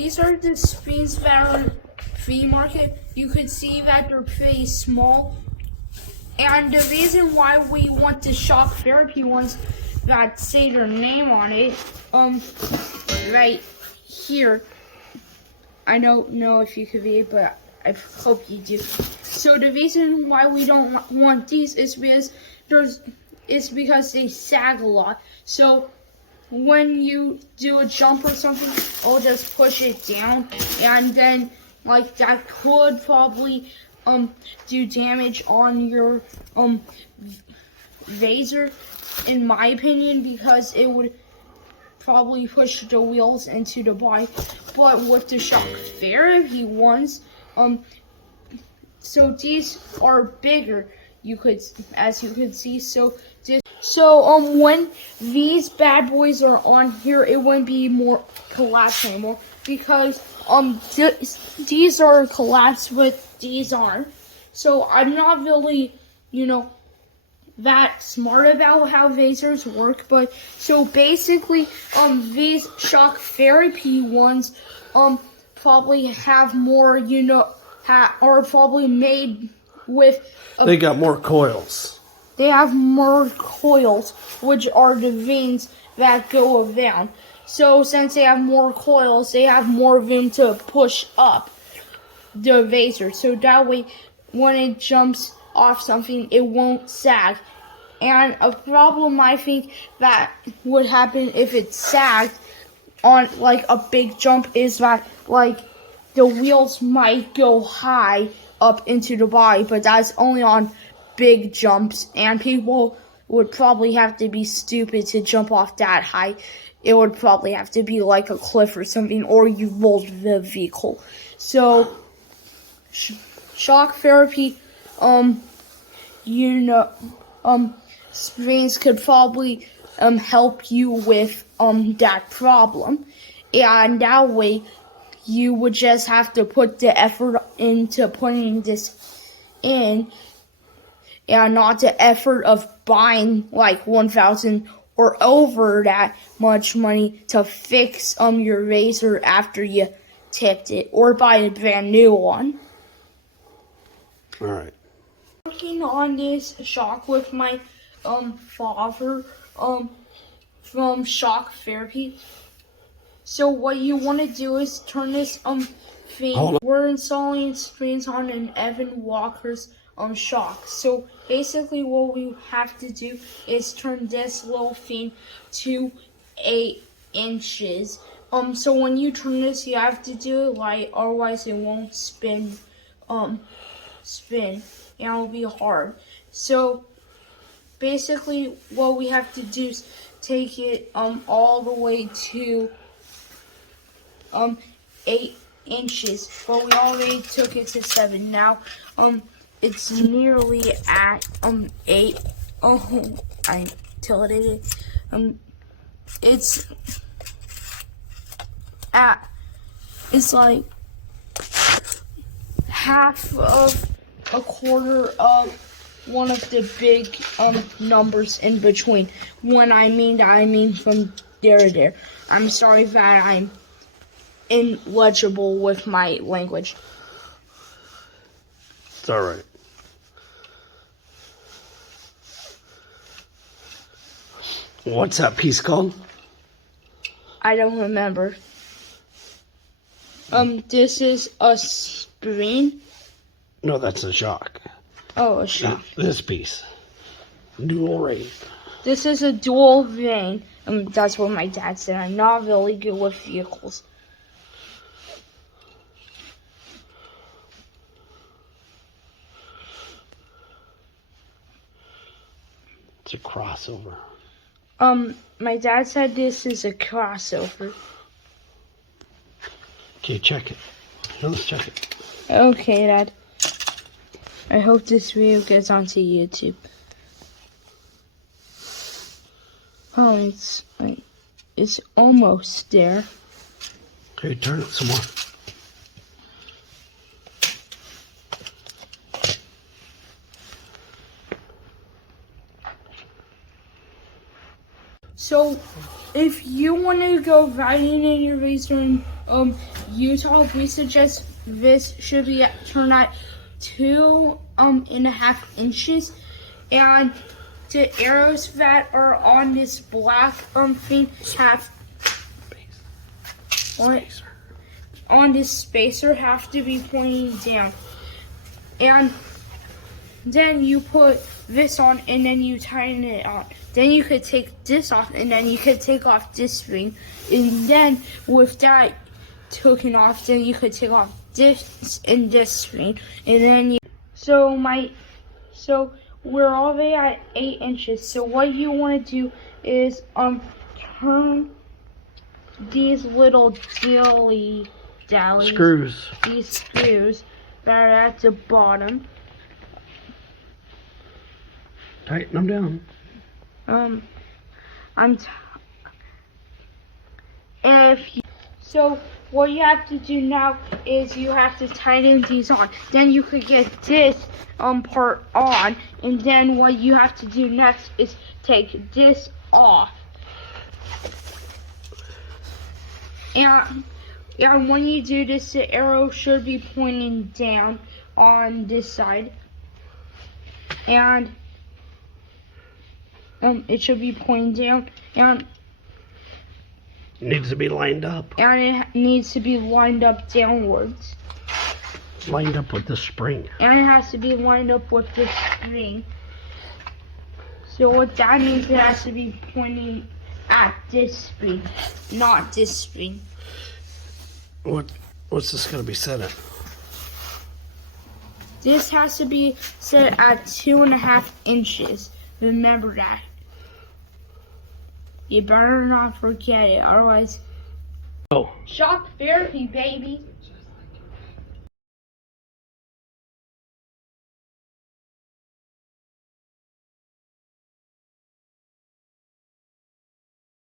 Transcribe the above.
these are the screens that are free market. You could see that they're pretty small. And the reason why we want the shock therapy ones that say their name on it, right here. I don't know if you could read, but I hope you do. So the reason why we don't want these is because they sag a lot. So when you do a jump or something, I'll just push it down, and then like that could probably do damage on your razor, in my opinion, because it would probably push the wheels into the bike. But with the shock therapy ones, so these are bigger, as you could see. So when these bad boys are on here, it wouldn't be more collapsed anymore, because these are collapsed, but these aren't. So I'm not really, that smart about how lasers work, but so basically, these shock therapy ones, probably have more, are probably made with. They got more coils. They have more coils, which are the veins that go around. So since they have more coils, they have more room to push up the razor. So that way, when it jumps off something, it won't sag. And a problem I think that would happen if it sagged on like a big jump is that like the wheels might go high up into the body, but that's only on big jumps, and people would probably have to be stupid to jump off that high. It would probably have to be like a cliff or something, or you rolled the vehicle. So shock therapy, screens could probably help you with that problem, and that way you would just have to put the effort into putting this in, and not the effort of buying like 1,000 or over that much money to fix your razor after you tipped it, or buy a brand new one. All right. Working on this shock with my father from shock therapy. So what you want to do is turn this thing. We're installing screens on an Evan Walker's shock. So basically what we have to do is turn this little thing to 8 inches. So when you turn this, you have to do it light, otherwise it won't spin, and it'll be hard. So basically what we have to do is take it all the way to 8 inches, but we already took it to 7. Now it's nearly at 8. Oh, I tilted it. It's like half of a quarter of one of the big numbers in between. When I mean that, I mean from there to there. I'm sorry that I'm illegible with my language. It's all right. What's that piece called? I don't remember. This is a screen. No, that's a shock. Oh, a shock. This piece. Dual ray. This is a dual vane. That's what my dad said. I'm not really good with vehicles. It's a crossover. My dad said this is a crossover. Okay, check it. Let's check it. Okay, Dad. I hope this video gets onto YouTube. Oh, it's almost there. Okay, turn it some more. So, if you want to go riding in your razor and Utah, we suggest this should be turned at 2.5 inches, and the arrows that are on this black thing have on this spacer have to be pointing down, and then you put this on and then you tighten it on. Then you could take this off and then you could take off this ring, and then with that taken off, then you could take off this and this ring, and then you. So we're all the way at 8 inches. So what you want to do is turn these little dilly dallies, these screws that are at the bottom. Tighten them down. So what you have to do now is you have to tighten these on. Then you could get this part on, and then what you have to do next is take this off. And when you do this, the arrow should be pointing down on this side, and it should be pointing down, and it needs to be lined up. And it needs to be lined up downwards. Lined up with the spring. And it has to be lined up with the spring. So what that means, it has to be pointing at this spring, not this spring. What's this gonna be set at? This has to be set at 2.5 inches. Remember that. You better not forget it, otherwise. Oh. Shock therapy, baby.